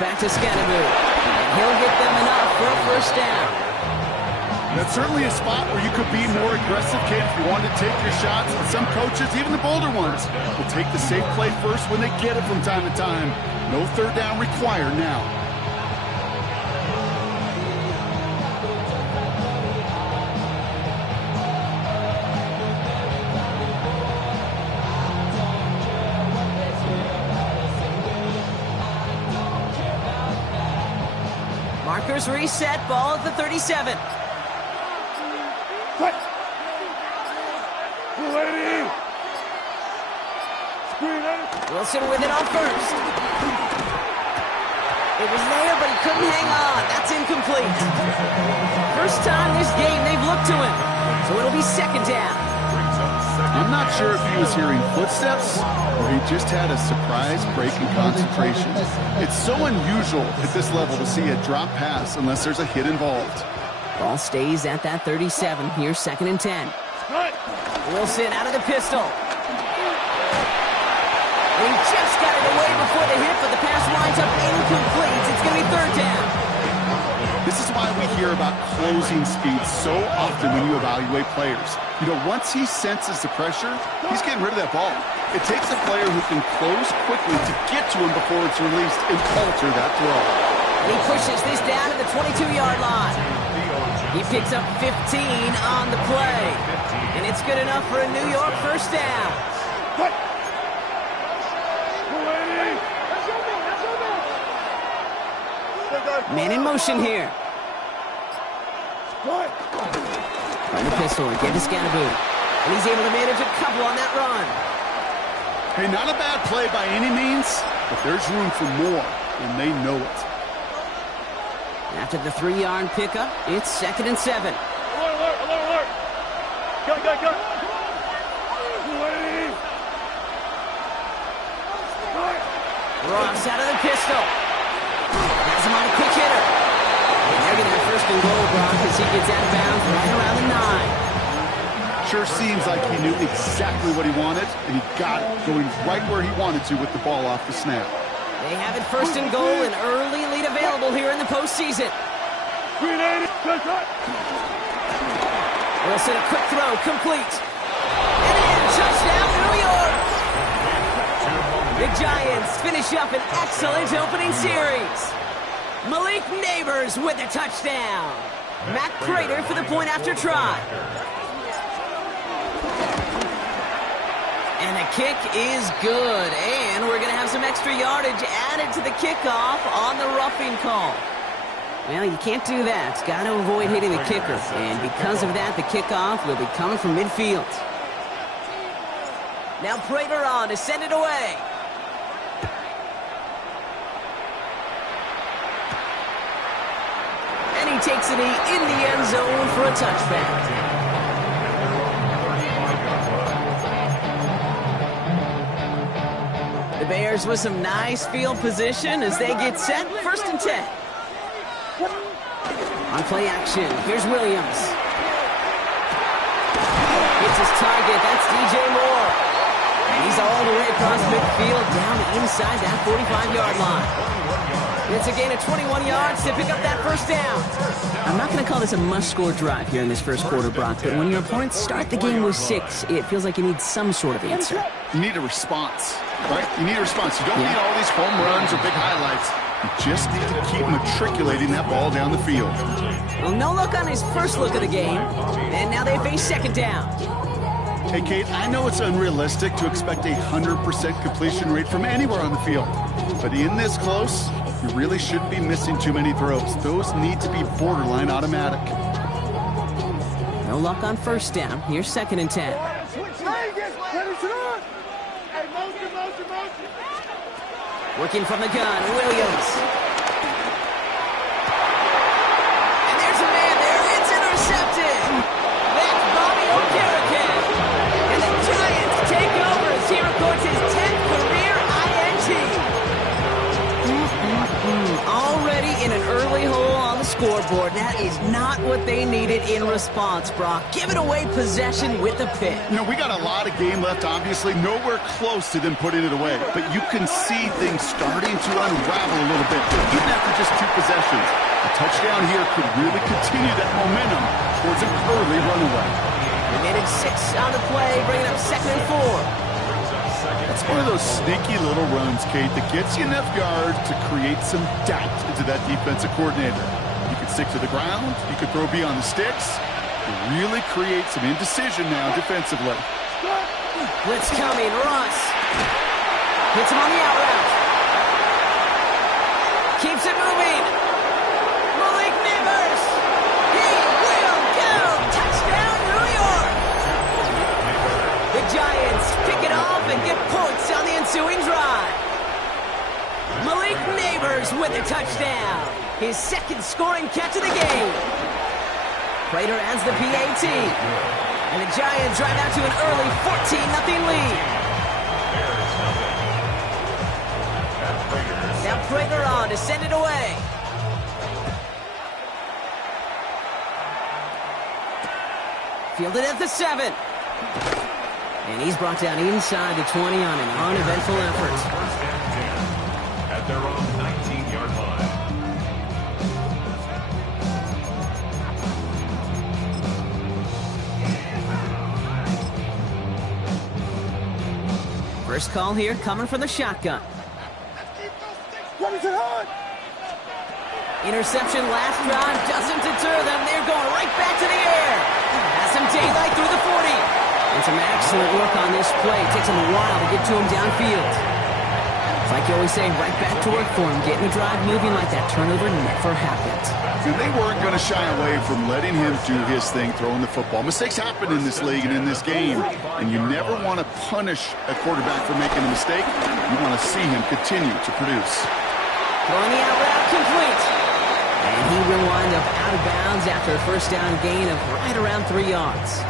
back to Scannaboo. And he'll get them enough for a first down. That's certainly a spot where you could be more aggressive, kid, if you wanted to take your shots. And some coaches, even the bolder ones, will take the safe play first when they get it from time to time. No third down required now. Markers reset, ball at the 37. Wilson with it on first. It was there, but he couldn't hang on. That's incomplete. First time this game they've looked to him. So it'll be second down. I'm not sure if he was hearing footsteps or he just had a surprise break in concentration. It's so unusual at this level to see a drop pass unless there's a hit involved. Ball stays at that 37. Here's second and 10. Wilson out of the pistol. He just got it away before the hit, but the pass winds up incomplete. It's going to be third down. This is why we hear about closing speed so often when you evaluate players. You know, once he senses the pressure, he's getting rid of that ball. It takes a player who can close quickly to get to him before it's released and alter that throw. And he pushes this down to the 22-yard line. He picks up 15 on the play. And it's good enough for a New York first down. Man in motion here. From the pistol, again to Scannaboo. And he's able to manage a couple on that run. Hey, not a bad play by any means, but there's room for more, and they know it. After the 3-yard pickup, it's second and 7. Alert! Go! Ross out of the pistol. Has him on a quick hitter. And they're going to have first and goal, Brock, as he gets out of bounds right around the 9. Sure seems like he knew exactly what he wanted, and he got it, going right where he wanted to with the ball off the snap. They have it first and goal, an early lead available here in the postseason. Wilson, a quick throw, complete. And in, touchdown, New York! The Giants finish up an excellent opening series. Malik Neighbors with a touchdown. Matt Prater for the point after try. And the kick is good. And we're going to have some extra yardage added to the kickoff on the roughing call. Well, you can't do that. Got to avoid hitting the kicker. And because of that, the kickoff will be coming from midfield. Now Prater on to send it away. And he takes it in the end zone for a touchback. The Bears with some nice field position as they get set. First and 10. On play action, here's Williams. Hits his target, that's DJ Moore. And he's all the way across midfield, down inside that 45-yard line. It's a gain of 21 yards to pick up that first down. I'm not going to call this a must-score drive here in this first quarter, Brock, but when your opponents start the game with 6, it feels like you need some sort of answer. You need a response, right? You need a response. You don't need all these home runs or big highlights. You just need to keep matriculating that ball down the field. Well, no luck on his first look of the game, and now they face second down. Hey, Kate, I know it's unrealistic to expect a 100% completion rate from anywhere on the field, but in this close, you really shouldn't be missing too many throws. Those need to be borderline automatic. No luck on first down. Here's second and 10. Working from the gun, Williams. And there's a man there. It's intercepted. That's Bobby O'Carrican. And the Giants take over as he records his 10th career INT. Already in an early hole on the scoreboard. That is not what they needed in response, Brock. Giving away possession with a pick. You know, we got a lot of game left, obviously. Nowhere close to them putting it away. But you can see things starting to unravel a little bit, even after just 2 possessions. A touchdown here could really continue that momentum towards an early runaway. They needed 6 on the play, bringing up 2nd and 4. It's one of those sneaky little runs, Kate, that gets you enough yards to create some doubt into that defensive coordinator. You could stick to the ground, you could throw beyond the sticks, really create some indecision now defensively. Blitz coming, Russ. Hits him on the out route. Keeps it moving. Malik Neighbors. He will go. Touchdown, New York. The Giants pick it off and get points on the ensuing drive. Malik Neighbors with a touchdown. His 2nd scoring catch of the game. Prater adds the PAT. And the Giants drive out to an early 14-0 lead. Now Prater on to send it away. Fielded at the 7. And he's brought down inside the 20 on an uneventful effort. First and 10 at their own 19-yard line. First call here coming from the shotgun. Interception last drive doesn't deter them. They're going right back to the air. Has some daylight through the 40. And some excellent work on this play. It takes them a while to get to him downfield. It's like you always say, right back to work for him. Getting the drive moving like that turnover never happened. And they weren't going to shy away from letting him do his thing, throwing the football. Mistakes happen in this league and in this game. And you never want to punish a quarterback for making a mistake. You want to see him continue to produce. Throwing the out route complete. And he will wind up out of bounds after a first down gain of right around 3 yards.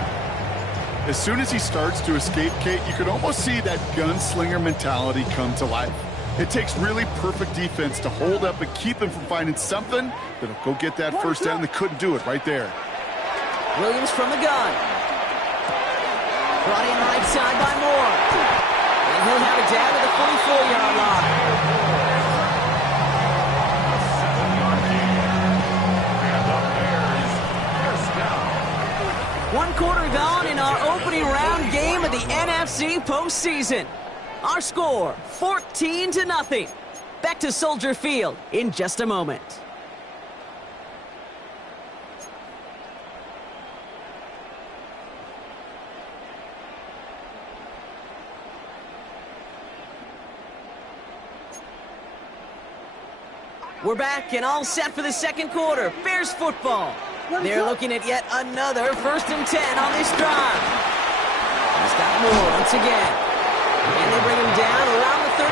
As soon as he starts to escape, Kate, you can almost see that gunslinger mentality come to life. It takes really perfect defense to hold up and keep him from finding something that'll go get that first down. They couldn't do it right there. Williams from the gun. Brought in right side by Moore. And he'll have it down to the 44-yard line. One quarter gone in our opening round game of the NFC postseason. Our score, 14-0. Back to Soldier Field in just a moment. We're back and all set for the second quarter. Bears football. They're looking at yet another 1st and 10 on this drive. He's got Moore once again. And they bring him down around the 34.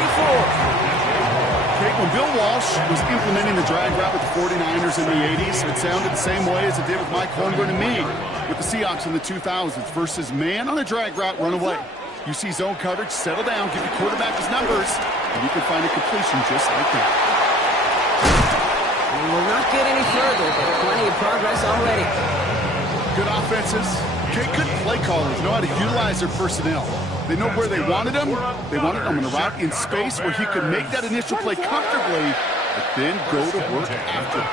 Kate, when Bill Walsh was implementing the drag route with the 49ers in the 80s, it sounded the same way as it did with Mike Holmgren and me with the Seahawks in the 2000s versus man on a drag route, run away. You see zone coverage, settle down, give the quarterback his numbers, and you can find a completion just like that. We will not get any further, but plenty of progress already. Good offenses. Good play callers know how to utilize their personnel. They know where they wanted them. They wanted them on a route in space where he could make that initial play comfortably, but then go to work after.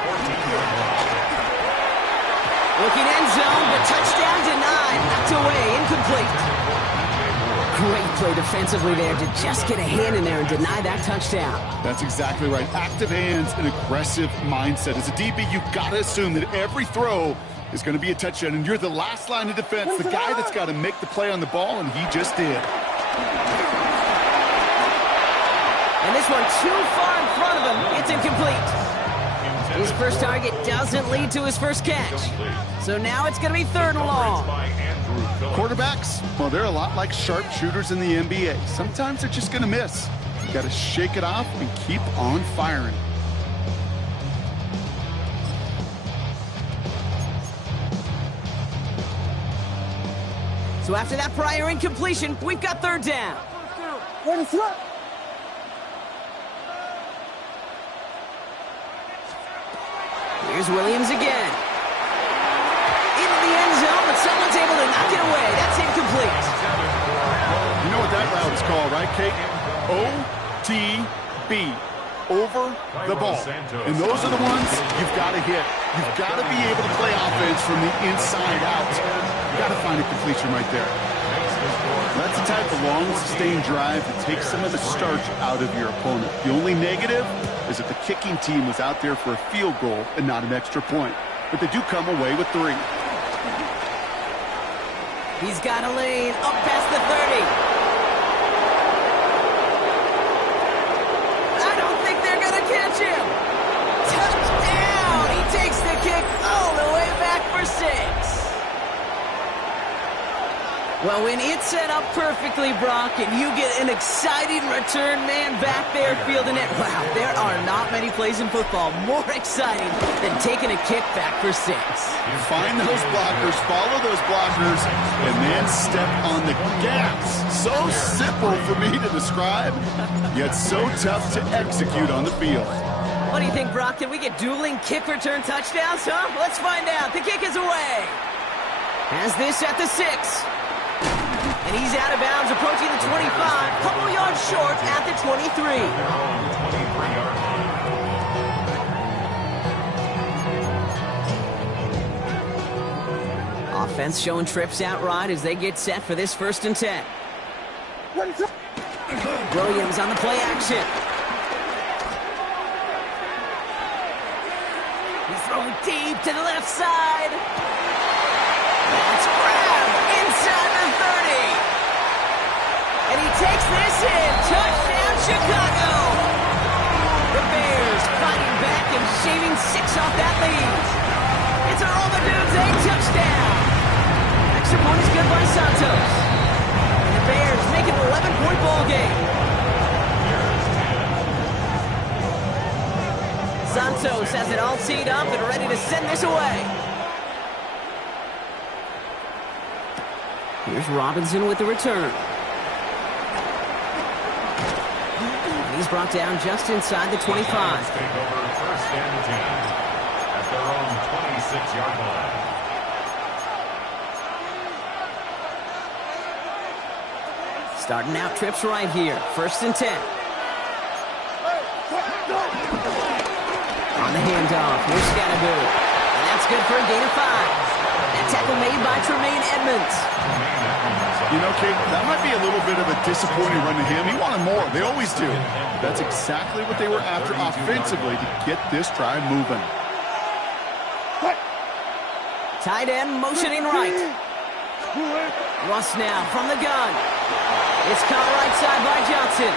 Looking end zone, but touchdown denied. Knocked away, incomplete. Great play defensively there to just get a hand in there and deny that touchdown. That's exactly right. Active hands and aggressive mindset. As a DB, you've got to assume that every throw is going to be a touchdown, and you're the last line of defense, the guy that's got to make the play on the ball, and he just did. And this one too far in front of him. It's incomplete. His first target doesn't lead to his first catch. So now it's going to be 3rd and long. Quarterbacks, well, they're a lot like sharpshooters in the NBA. Sometimes they're just going to miss. You got to shake it off and keep on firing. So after that prior incompletion, we've got 3rd down. Here's Williams again. Someone's able to knock it away. That's incomplete. You know what that route is called, right, Kate? OTB. Over the ball. And those are the ones you've got to hit. You've got to be able to play offense from the inside out. You've got to find a completion right there. That's the type of long, sustained drive that takes some of the starch out of your opponent. The only negative is that the kicking team was out there for a field goal and not an extra point. But they do come away with 3. He's got a lane up past the 30. Catch him! Touchdown! He takes the kick all the way back for 6. Well, when it's set up perfectly, Brock, and you get an exciting return man back there fielding it, wow, there are not many plays in football more exciting than taking a kick back for 6. You find those blockers, follow those blockers, and then step on the gas. So simple for me to describe, yet so tough to execute on the field. What do you think, Brock? Can we get dueling kick return touchdowns, huh? Let's find out. The kick is away. Has this at the 6. And he's out of bounds, approaching the 25. Couple yards short at the 23. Offense showing trips out right as they get set for this 1st and 10. Williams on the play action. He's throwing deep to the left side. That's grabbed inside the 30. And he takes this in. Touchdown, Chicago. The Bears fighting back and shaving 6 off that lead. It's a roll the dudes, a touchdown. Extra point is good by Santos. And the Bears make it an 11-point ball game. Santos has it all teed up and ready to send this away. Here's Robinson with the return. And he's brought down just inside the 25. Take over 1st and 10 at their own 26-yard line. Starting out trips right here. 1st and 10. On the handoff, here's Scattergood. And that's good for a gain of 5. That tackle made by Tremaine Edmonds. You know, Kate, that might be a little bit of a disappointing run to him. He wanted more. They always do. That's exactly what they were after offensively to get this drive moving. Tight end motioning right. Russ now from the gun. It's caught right side by Johnson.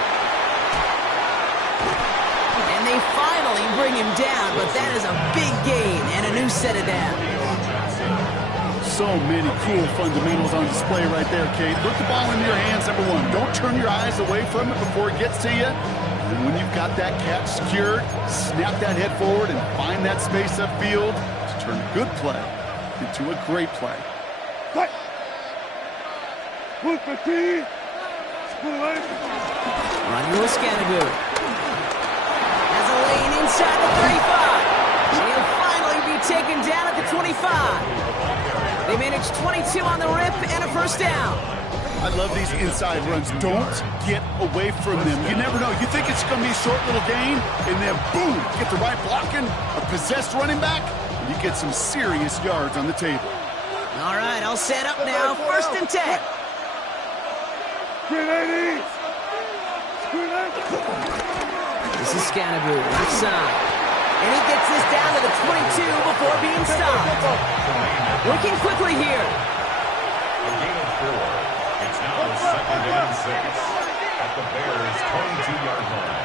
And they finally bring him down, but that is a big gain and a new set of downs. So many cool fundamentals on display right there, Kate. Put the ball in your hands, number 1. Don't turn your eyes away from it before it gets to you. And when you've got that catch secured, snap that head forward and find that space upfield to turn a good play into a great play. Running with Scattergood. Has a lane inside the 35. And he'll finally be taken down at the 25. They managed 22 on the rip and a 1st down. I love these inside runs. Don't get away from them. You never know. You think it's going to be a short little gain, and then boom, get the right blocking, a possessed running back, and you get some serious yards on the table. All right, all set up now. 1st and 10. This is Scattergood, left side. And he gets this down to the 22 before being stopped. Working quickly here. A gain of 4. It's now 2nd and 6 at the Bears' 22-yard line.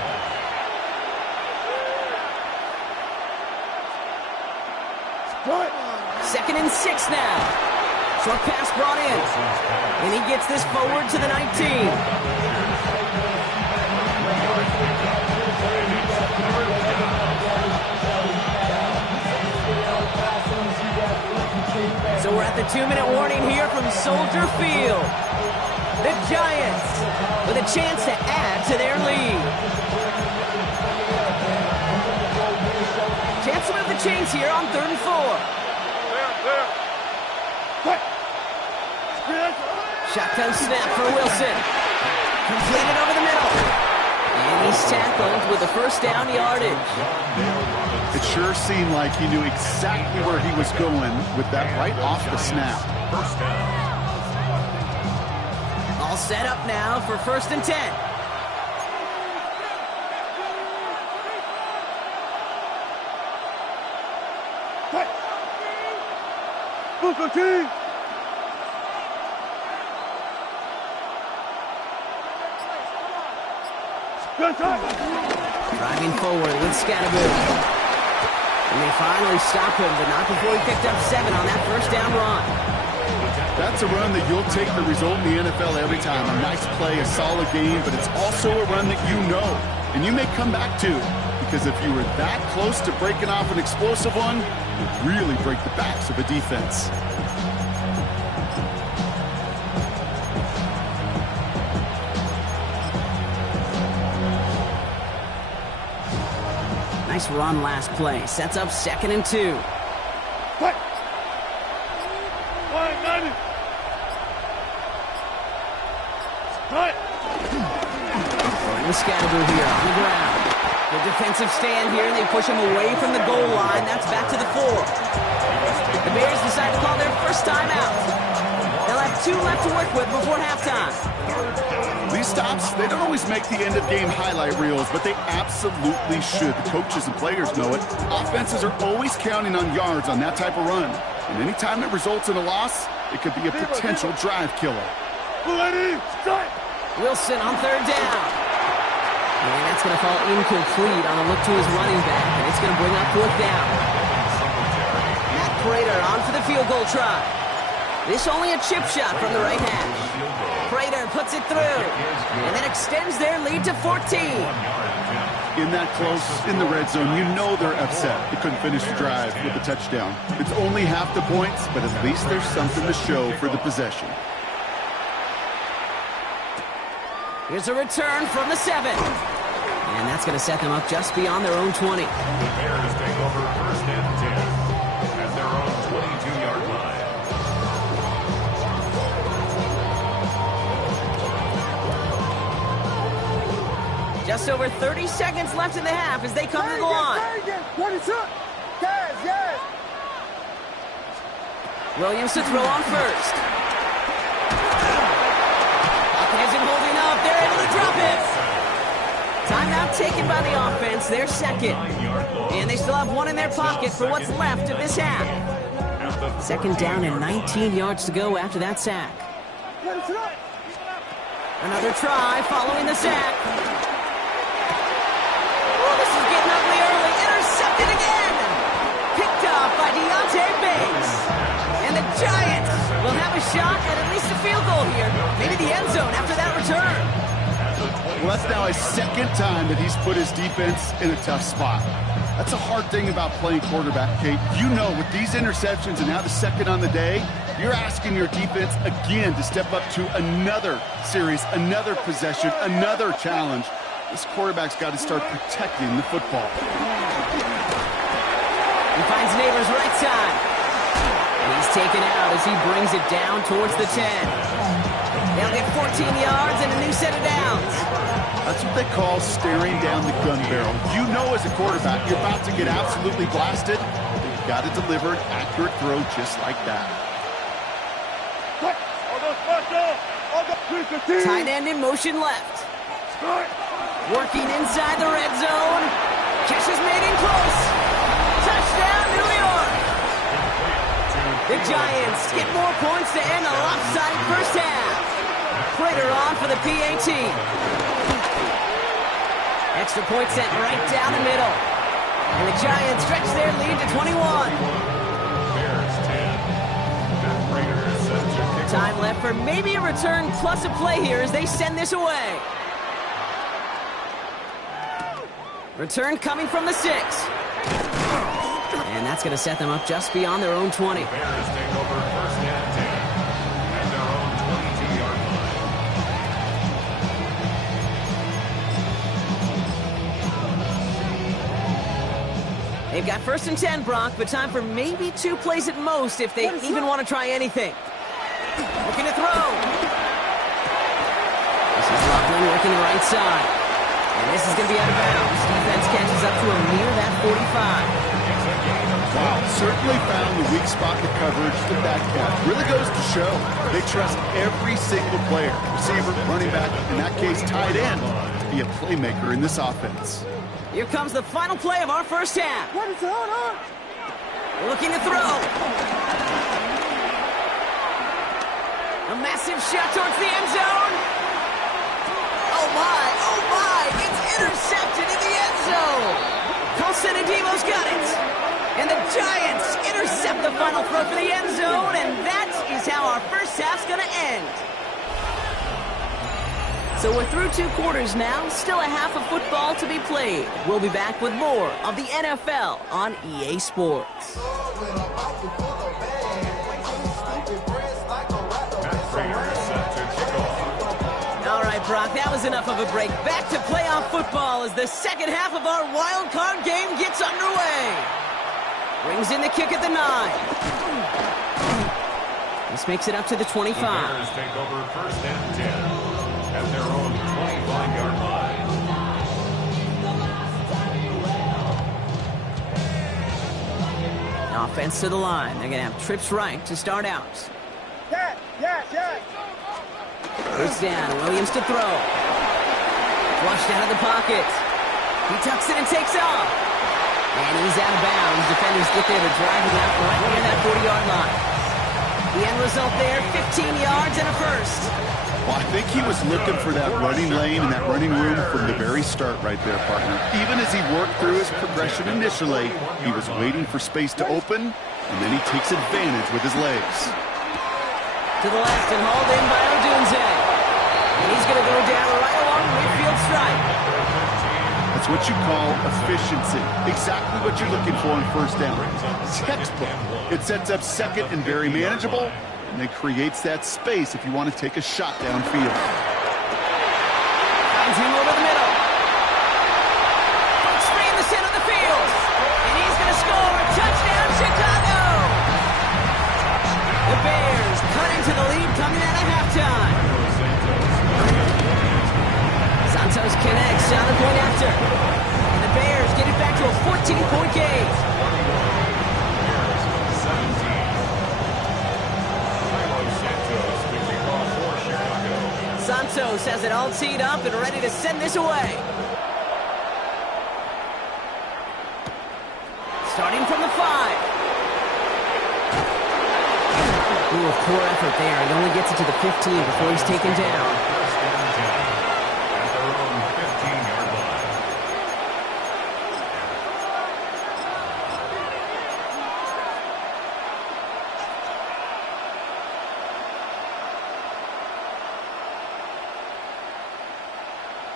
2nd and 6 now. Short pass brought in. And he gets this forward to the 19. So we're at the 2-minute warning here from Soldier Field. The Giants with a chance to add to their lead. Chance to move the chains here on 3rd and 4. Shotgun snap for Wilson. Completed over the middle. And he's tackled with the first down yardage. It sure seemed like he knew exactly where he was going with that right off the snap. First down. All set up now for 1st and 10. Driving forward with Scattergood. And they finally stop him, but not before he picked up 7 on that first down run. That's a run that you'll take the result in the NFL every time. A nice play, a solid game, but it's also a run that you know, and you may come back to, because if you were that close to breaking off an explosive one, it would really break the backs of a defense. Nice run last play. Sets up 2nd and 2. Scattergood here on the ground. The defensive stand here, and they push him away from the goal line. That's back to the 4. The Bears decide to call their first timeout. They'll have 2 left to work with before halftime. These stops, they don't always make the end-of-game highlight reels, but they absolutely should. The coaches and players know it. Offenses are always counting on yards on that type of run. And anytime it results in a loss, it could be a potential drive killer. Wilson on 3rd down. And that's going to fall incomplete on a look to his running back, and it's going to bring up 4th down. Matt Prater on for the field goal try. This only a chip shot from the right hash. Prater puts it through, and then extends their lead to 14. In that close, in the red zone, you know they're upset. They couldn't finish the drive with the touchdown. It's only half the points, but at least there's something to show for the possession. Here's a return from the 7. And that's going to set them up just beyond their own 20. The Bears take over 1st and 10 at their own 22-yard line. Just over 30 seconds left in the half as they come to the line. Williams to throw on first. Isn't holding up. They're able to drop it. Timeout taken by the offense. They're 2nd. And they still have 1 in their pocket for what's left of this half. 2nd down and 19 yards to go after that sack. Another try following the sack. Oh, this is getting ugly early. Intercepted again. Picked off by Deontay Banks. And the Giants will have a shot at least a field goal here. Maybe the end zone after that return. Well, that's now his 2nd time that he's put his defense in a tough spot. That's a hard thing about playing quarterback, Kate. You know, with these interceptions and now the 2nd on the day, you're asking your defense again to step up to another series, another possession, another challenge. This quarterback's got to start protecting the football. He finds Neighbors right side. And he's taken out as he brings it down towards the 10. They'll get 14 yards and a new set of downs. That's what they call staring down the gun barrel. You know as a quarterback, you're about to get absolutely blasted. You've got to deliver an accurate throw just like that. Tight end in motion left. Working inside the red zone. Catch is made in close. Touchdown, New York. The Giants get more points to end the lopsided first half. Prater on for the PAT. Extra point sent right down the middle. And the Giants stretch their lead to 21. Bears 10. Time left for maybe a return plus a play here as they send this away. Return coming from the 6. And that's going to set them up just beyond their own 20. Bears take over 1st and 10 at their own 22-yard line. They've got 1st and 10, Brock, but time for maybe 2 plays at most if they even want to try anything. Looking to throw. working the right side. And this is going to be out of bounds. Defense catches up to him near that 45. Wow, certainly found the weak spot in the coverage with that catch. Really goes to show they trust every single player, receiver, running back, in that case tight end, to be a playmaker in this offense. Here comes the final play of our first half. What is going on? Looking to throw. A massive shot towards the end zone. Oh my, it's intercepted in the end zone. Colson and Devo's got it. And the Giants intercept the final throw for the end zone, and that is how our first half's going to end. So we're through 2 quarters now, still a half of football to be played. We'll be back with more of the NFL on EA Sports. All right, Brock, that was enough of a break. Back to playoff football as the second half of our wild card game gets underway. Brings in the kick at the 9. This makes it up to the 25. The Bears take over first and 10 at their own 25-yard line. Offense to the line. They're going to have trips right to start out. Yes. First down. Williams to throw. Flushed out of the pocket. He tucks it and takes off. And he's out of bounds. Defenders get there to drive him out right near that 40-yard line. The end result there, 15 yards and a first. Well, I think he was looking for that running lane and that running room from the very start right there, partner. Even as he worked through his progression initially, he was waiting for space to open, and then he takes advantage with his legs. To the left and hauled in by Odunze. And he's going to go down right along the midfield stripe. That's what you call efficiency. Exactly what you're looking for in first down. Textbook. It sets up second and very manageable, and it creates that space if you want to take a shot downfield. Finds him over the middle. Puts free in the center of the field. And he's going to score. Touchdown, Chicago! The Bears cut into the lead coming out of halftime. Santos connects on the point after. And the Bears get it back to a 14-point game. Santos has it all teed up and ready to send this away. Starting from the 5. Ooh, a poor effort there. He only gets it to the 15 before he's taken down.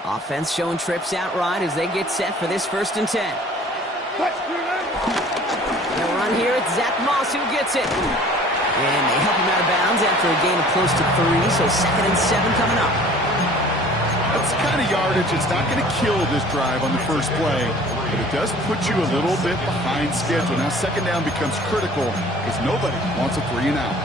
Offense showing trips outright as they get set for this 1st and 10. They'll run here. It's Zach Moss who gets it. And they help him out of bounds after a gain of close to 3, so 2nd and 7 coming up. That's the kind of yardage it's not going to kill this drive on the first play, but it does put you a little bit behind schedule. Now 2nd down becomes critical because nobody wants a 3 and out.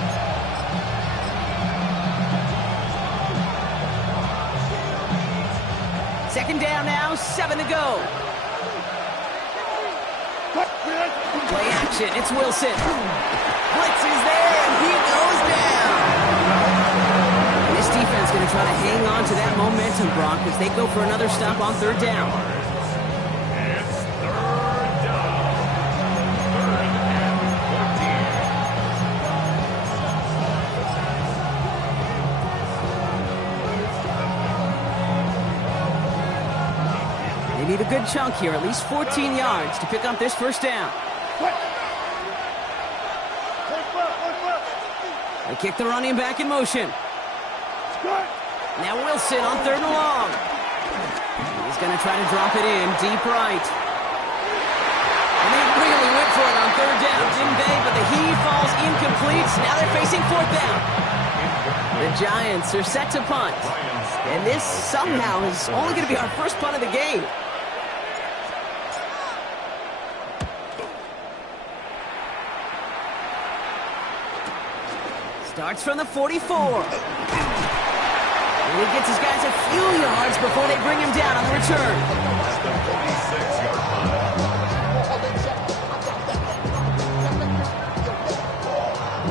Second down now, 7 to go. Play action, it's Wilson. Blitz is there, and he goes down. And this defense going to try to hang on to that momentum, Brock, as they go for another stop on 3rd down. It's 3rd down. 3rd and 14. They need a good chunk here, at least 14 yards to pick up this 1st down. They kick the running back in motion. Now Wilson on 3rd and long. He's going to try to drop it in deep right. And they really went for it on 3rd down, didn't they? But the heave falls incomplete. Now they're facing 4th down. The Giants are set to punt. And this somehow is only going to be our first punt of the game. Starts from the 44. And he gets his guys a few yards before they bring him down on the return. At the 46-yard line.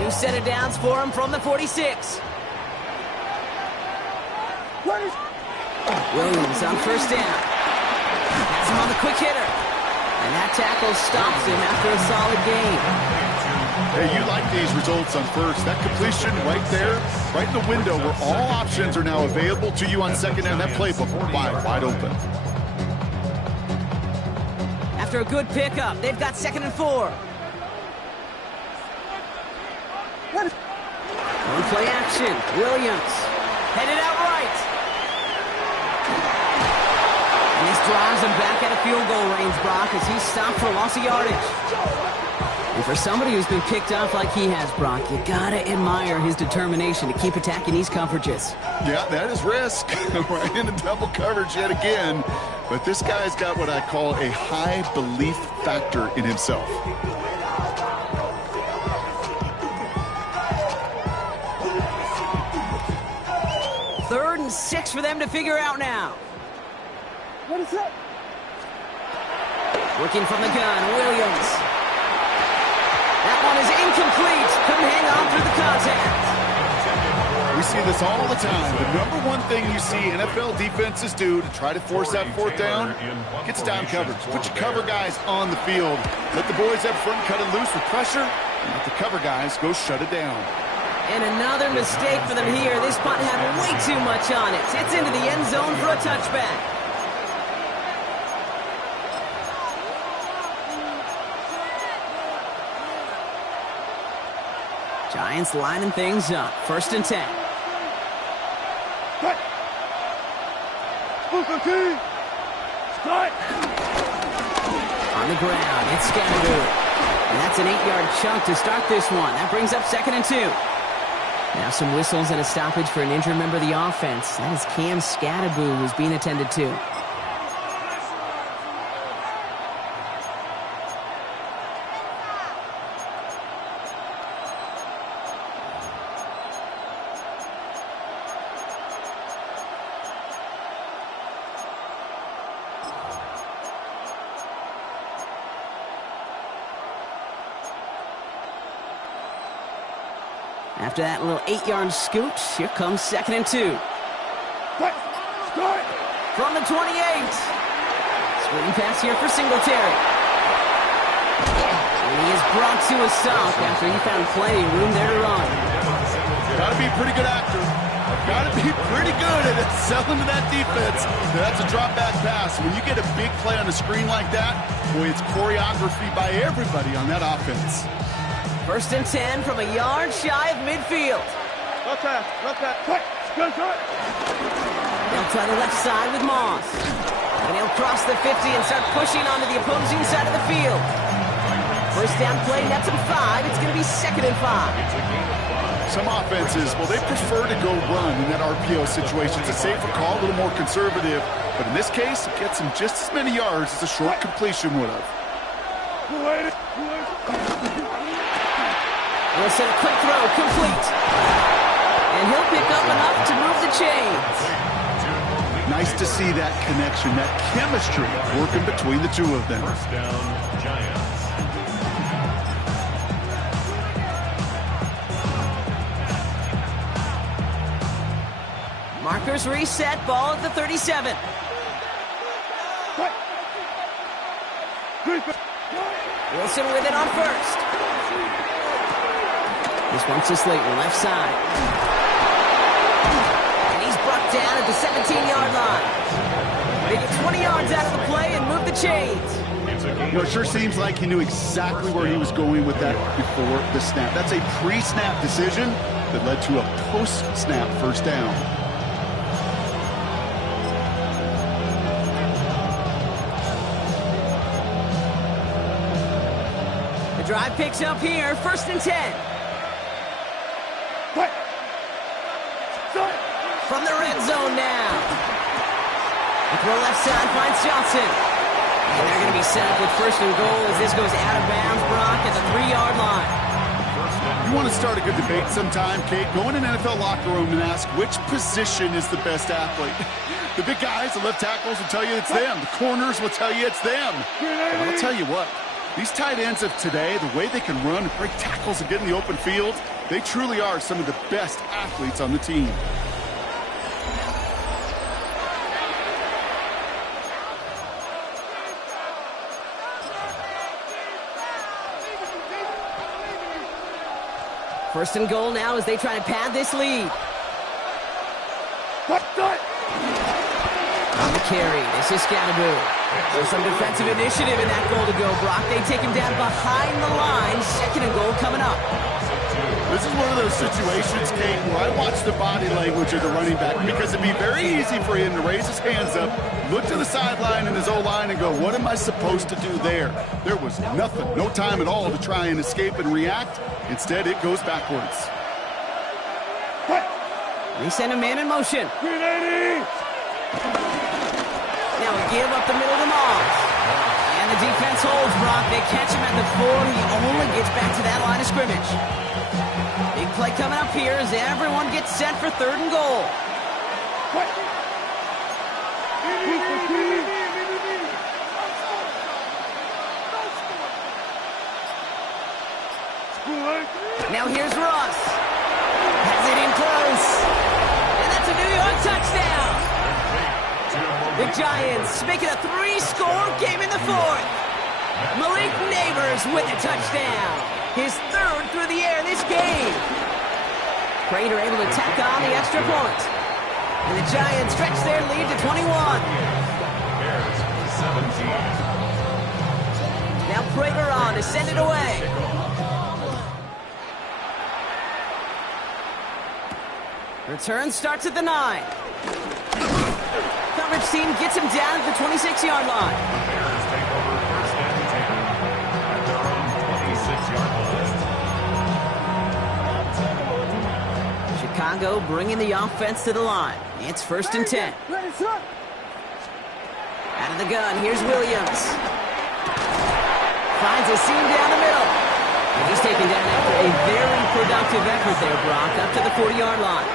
New set of downs for him from the 46. Williams on first down. Has him on the quick hitter. And that tackle stops him after a solid gain. Hey, you like these results on first. That completion right there, right in the window where all options are now available to you on second down. That playbook wide open. After a good pickup, they've got 2nd and 4. One play action. Williams headed out right. And this drives him back out of field goal range, Brock, as he's stopped for loss of yardage. And for somebody who's been picked off like he has, Brock, you gotta admire his determination to keep attacking these coverages. Yeah, that is risk. We're in double coverage yet again. But this guy's got what I call a high belief factor in himself. Third and 6 for them to figure out now. What is that? Working from the gun, Williams. That one is incomplete. Couldn't hang on through the contact. We see this all the time. The number one thing you see NFL defenses do to try to force that fourth down, gets down coverage. Put your cover guys on the field. Let the boys up front cut it loose with pressure, and let the cover guys go shut it down. And another mistake for them here. This punt had way too much on it. It's into the end zone for a touchback. Giants lining things up. 1st and 10. On the ground, it's Scattergood. And that's an 8-yard chunk to start this one. That brings up 2nd and 2. Now some whistles and a stoppage for an injured member of the offense. That is Cam Scattergood who's being attended to. After that little 8-yard scoot, here comes 2nd and 2. From the 28. Screen pass here for Singletary. And he is brought to a stop after he found plenty of room there to run. Got to be a pretty good actor. Got to be pretty good at selling to that defense. That's a drop back pass. When you get a big play on the screen like that, boy, it's choreography by everybody on that offense. 1st and 10 from a yard shy of midfield. Left pass. Good. They'll try the left side with Moss. And he'll cross the 50 and start pushing onto the opposing side of the field. 1st down play, nets him 5. It's going to be 2nd and 5. Some offenses, well, they prefer to go run in that RPO situation. It's a safer call, a little more conservative. But in this case, it gets him just as many yards as a short completion would have. Wilson, a quick throw, complete. And he'll pick up enough to move the chains. Nice to see that connection, that chemistry working between the two of them. 1st down, Giants. Markers reset, ball at the 37. Wilson with it on 1st. This one's to Slayton, left side. And he's brought down at the 17-yard line. They get 20 yards out of the play and move the chains. It sure seems like he knew exactly where he was going with that before the snap. That's a pre-snap decision that led to a post-snap 1st down. The drive picks up here, 1st and 10. From the red zone now. The throw left side finds Johnson. And they're going to be set up with 1st and goal as this goes out of bounds, Brock, at the 3-yard line. You want to start a good debate sometime, Kate? Go in an NFL locker room and ask which position is the best athlete. The big guys, the left tackles will tell you it's them. The corners will tell you it's them. But I'll tell you what, these tight ends of today, the way they can run and break tackles and get in the open field, they truly are some of the best athletes on the team. First and goal now as they try to pad this lead. On the carry, this is Scatterboo. There's some defensive initiative in that goal to go, Brock. They take him down behind the line. Second and goal coming up. This is one of those situations, Kate, where I watch the body language of the running back because it'd be very easy for him to raise his hands up, look to the sideline in his O-line and go, what am I supposed to do there? There was nothing, no time at all to try and escape and react. Instead, it goes backwards. They send a man in motion. Now we give up the middle to Moss. And the defense holds, Brock. They catch him at the 4. He only gets back to that line of scrimmage. Big play coming up here as everyone gets set for third and goal. Now here's Russ. Has it in close. And that's a New York touchdown. The Giants make it a 3-score game in the 4th. Malik Neighbors with a touchdown. His 3rd through the air this game. Prater able to tack on the extra point. And the Giants stretch their lead to 21. Bears 17. Now Prater on to send it away. Return starts at the 9. Coverage team gets him down at the 26-yard line. Bears take over first and 10 at their own 26-yard line. Chicago bringing the offense to the line. It's first and 10. Out of the gun, here's Williams. Finds a seam down the middle. And he's taken down after a very productive effort there, Brock, up to the 40-yard line.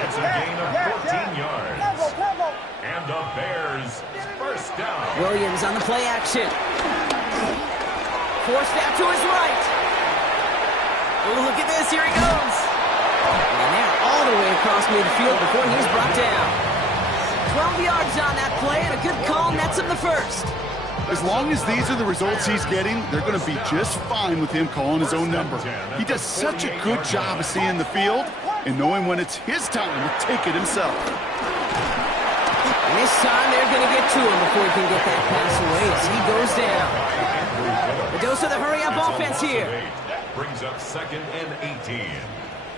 It's a gain of 14 yards. And the Bears first down. Williams on the play action. Forced out to his right. Oh, look at this. Here he goes. And they're all the way across midfield before he's brought down. 12 yards on that play, and a good call nets him the first. As long as these are the results he's getting, they're going to be just fine with him calling his own number. He does such a good job of seeing the field and knowing when it's his time to take it himself. And this time they're going to get to him before he can get that pass away as he goes down. The dose of the hurry-up offense here. Brings up second and 18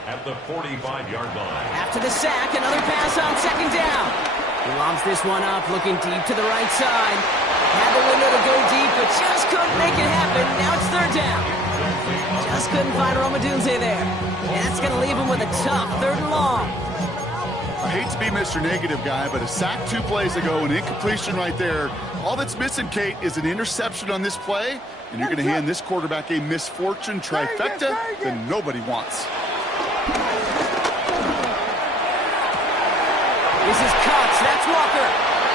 at the 45-yard line. After the sack, another pass on second down. He lobs this one up, looking deep to the right side. Had the window to go deep, but just couldn't make it happen. Now it's third down. Just couldn't find Romadunze there. And that's going to leave him with a tough 3rd and long. I hate to be Mr. Negative guy, but a sack 2 plays ago, an incompletion right there. All that's missing, Kate, is an interception on this play, and you're going to hand this quarterback a misfortune trifecta that nobody wants. This is Cox. That's Walker.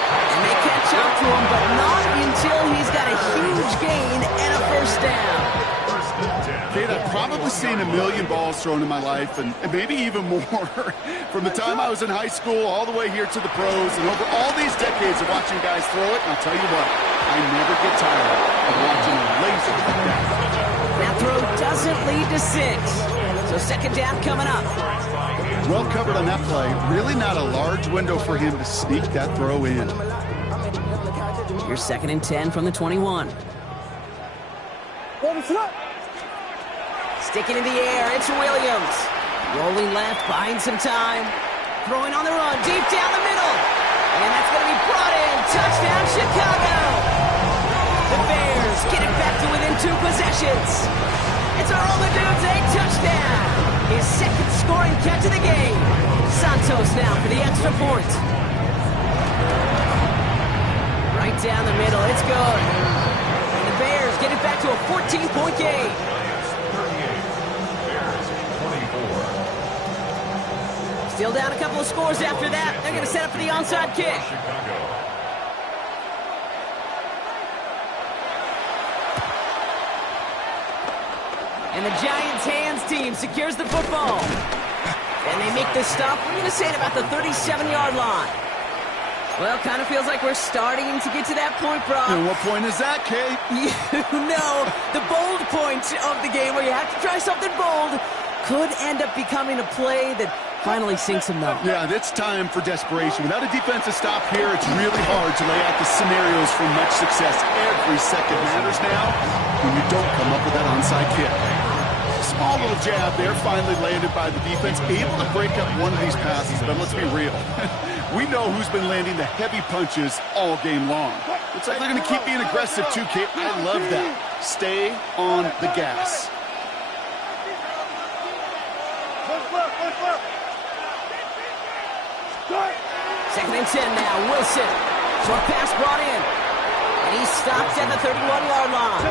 And they catch up to him, but not until he's got a huge gain and a first down. Kate, I've probably seen a million balls thrown in my life, and maybe even more. From the time I was in high school all the way here to the pros, and over all these decades of watching guys throw it, and I'll tell you what, I never get tired of watching a laser like that. That throw doesn't lead to 6. So second down coming up. Well covered on that play. Really not a large window for him to sneak that throw in. Here's second and 10 from the 21. Sticking in the air, it's Williams. Rolling left, buying some time. Throwing on the run, deep down the middle. And that's going to be brought in. Touchdown, Chicago. The Bears get it back to within 2 possessions. It's our Romadunze touchdown. His 2nd scoring catch of the game. Santos now for the extra point. Right down the middle, it's good. And the Bears get it back to a 14-point game. Still down a couple of scores after that. They're going to set up for the onside kick. And the Giants' hands team secures the football. And they make this stop, we're going to say it about the 37-yard line. Well, kind of feels like we're starting to get to that point, Brock. And what point is that, Kate? You know, the bold point of the game where you have to try something bold could end up becoming a play that finally sinks them, though. Yeah, it's time for desperation. Without a defensive stop here, it's really hard to lay out the scenarios for much success. Every second matters now when you don't come up with that onside kick. Small little jab there, finally landed by the defense. Able to break up one of these passes, but let's be real. We know who's been landing the heavy punches all game long. Looks like they're going to keep being aggressive too, Kate. I love that. Stay on the gas. Second and 10 now. Wilson. Short pass brought in. And he stops at the 31-yard line.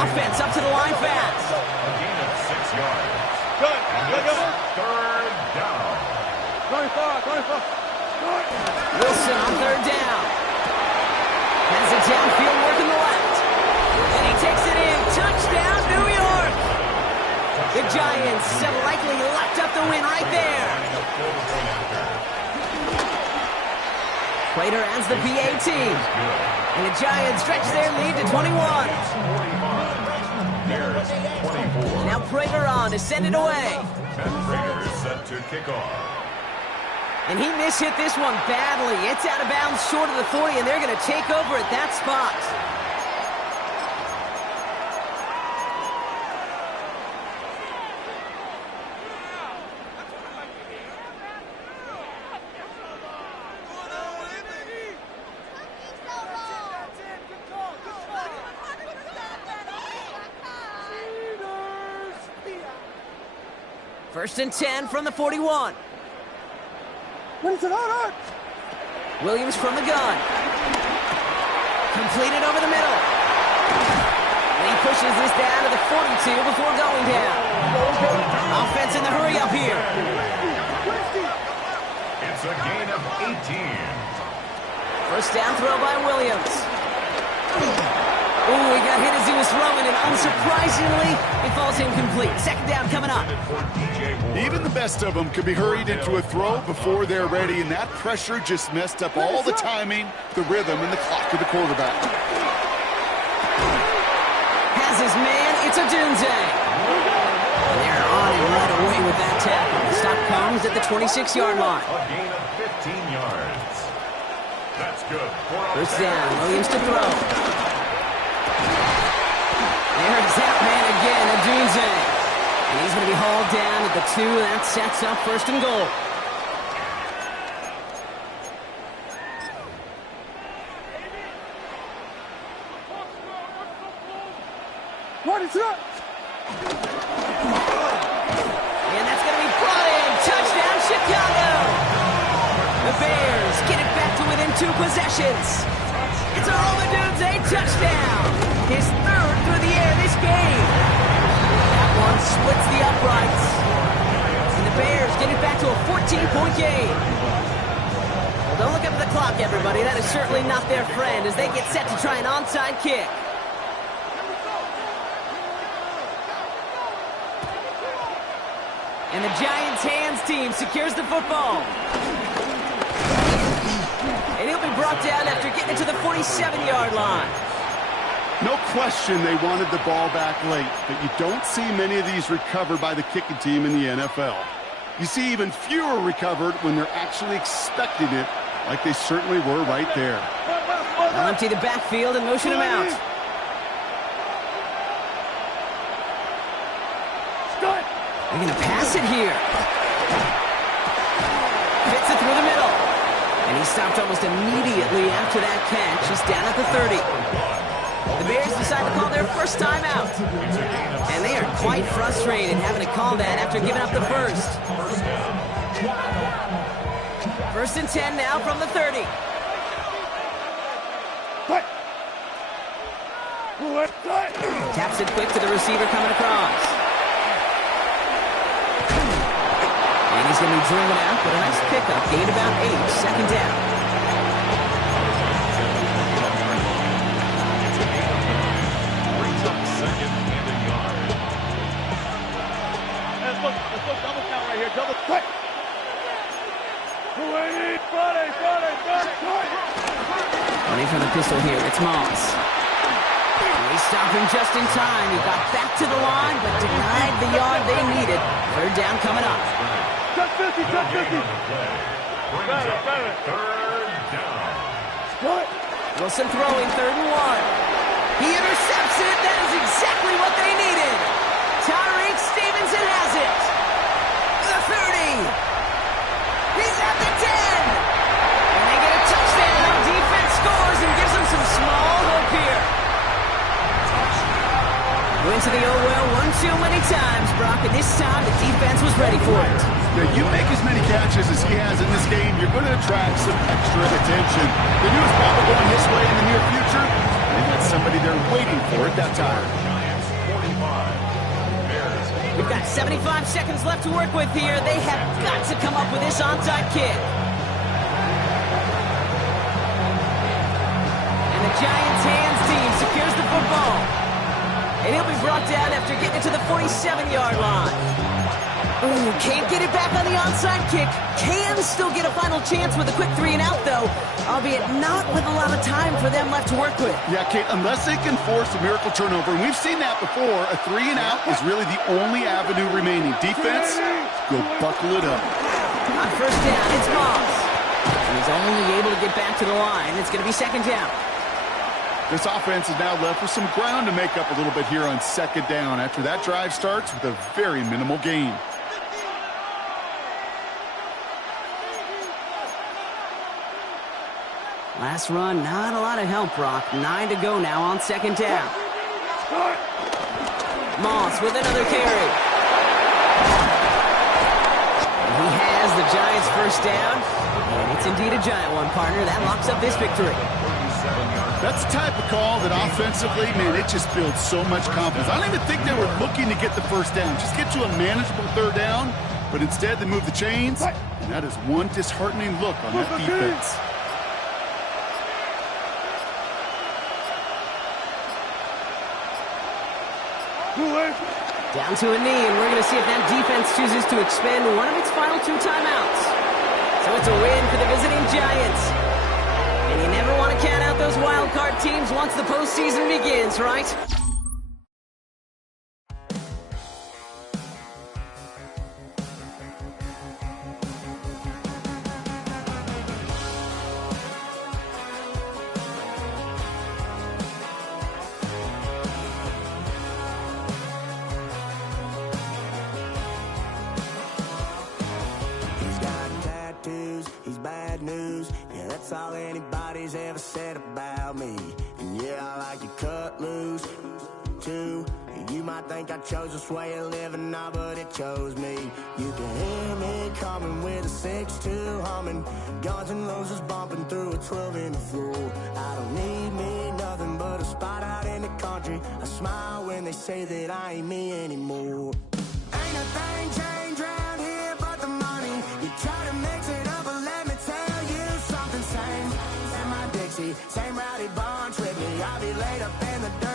Offense up to the line fast. A gain of 6 yards. Third down. 25. Wilson on third down. Has it downfield, working the left. And he takes it in. Touchdown, New York. The Giants have likely locked up the win right there. Prater adds the PAT. And the Giants stretch their lead to 21. There's 24. Now Prater on to send it away. And Prater is set to kick off. And he mishit this one badly. It's out of bounds short of the 40, and they're going to take over at that spot. First and 10 from the 41. Williams from the gun. Completed over the middle. And he pushes this down to the 42 before going down. Offense in the hurry up here. It's a gain of 18. First down throw by Williams. Ooh, he got hit as he was throwing, and unsurprisingly, it falls incomplete. Second down coming up. Even the best of them can be hurried into a throw before they're ready, and that pressure just messed up all the timing, the rhythm, and the clock of the quarterback. Has his man, it's a Dunze. And they're on him right away with that tackle. The stop comes at the 26-yard line. A gain of 15 yards. That's good. First down, Williams to throw. There's that man again, Dunze. And he's going to be hauled down at the 2, and that sets up first and goal. What is up? And that's going to be brought in. Touchdown, Chicago. The Bears get it back to within 2 possessions. It's a Dunze touchdown. His third through the air this game. That one splits the uprights. And the Bears get it back to a 14-point game. Well, don't look up at the clock, everybody. That is certainly not their friend as they get set to try an onside kick. And the Giants' hands team secures the football. And he'll be brought down after getting it to the 47-yard line. No question they wanted the ball back late, but you don't see many of these recovered by the kicking team in the NFL. You see even fewer recovered when they're actually expecting it, like they certainly were right there. They'll empty the backfield and motion him out. They're going to pass it here. Fits it through the middle. And he stopped almost immediately after that catch. He's down at the 30. The Bears decide to call their first timeout. And they are quite frustrated having to call that after giving up the first. First and 10 now from the 30. Taps it quick to the receiver coming across. And he's going to be driven out, but a nice pickup. Gained about 8, second down. Brings up second and a yard. Let's look double count right here. Double quick. Friday. Running from the pistol here, it's Moss. And they stop him just in time. He got back to the line, but denied the yard they needed. Third down coming up. Touch 50. Better. Third down. What? Wilson throwing, 3rd and 1. He intercepts it. That is exactly what they needed. Tyreek Stevenson has it. The 30. He's at the 10. And they get a touchdown. Defense scores and gives them some small hope here. Went to the well one too many times, Brock, and this time the defense was ready for it. Yeah, you make as many catches as he has in this game, you're going to attract some extra attention. The news probably going his way in the near future. They've got somebody there waiting for it that time. Giants 45. Bears. We've got 75 seconds left to work with here. They have got to come up with this onside kick. And the Giants' hands team secures the football. And he'll be brought down after getting it to the 47-yard line. Ooh, can't get it back on the onside kick. Can still get a final chance with a quick 3-and-out, though, albeit not with a lot of time for them left to work with. Yeah, Kate, unless they can force a miracle turnover, and we've seen that before, a 3-and-out is really the only avenue remaining. Defense, go buckle it up. On first down, it's Moss. And he's only able to get back to the line. It's going to be second down. This offense is now left with some ground to make up a little bit here on second down after that drive starts with a very minimal gain. Last run, not a lot of help, Brock. 9 to go now on second down. Moss with another carry. He has the Giants' first down. And it's indeed a giant one, partner. That locks up this victory. That's the type of call that offensively, man, it just builds so much confidence. I don't even think they were looking to get the first down. Just get to a manageable third down. But instead, they move the chains. And that is one disheartening look on that defense. Down to a knee, and we're going to see if that defense chooses to expend one of its final 2 timeouts. So it's a win for the visiting Giants. And you never want to count out those wild card teams once the postseason begins, right? He's bad news, yeah, that's all anybody's ever said about me. And yeah, I like to cut loose, too. You might think I chose this way of living now, but it chose me. You can hear me coming with a 6-2 humming, Guns N' Roses bumping through a 12-inch floor. I don't need me nothing but a spot out in the country. I smile when they say that I ain't me anymore. Ain't a thing changed round here but the money. You try to mix it up, but let me tell you something. Same in my Dixie, same rowdy bunch with me. I'll be laid up in the dirt.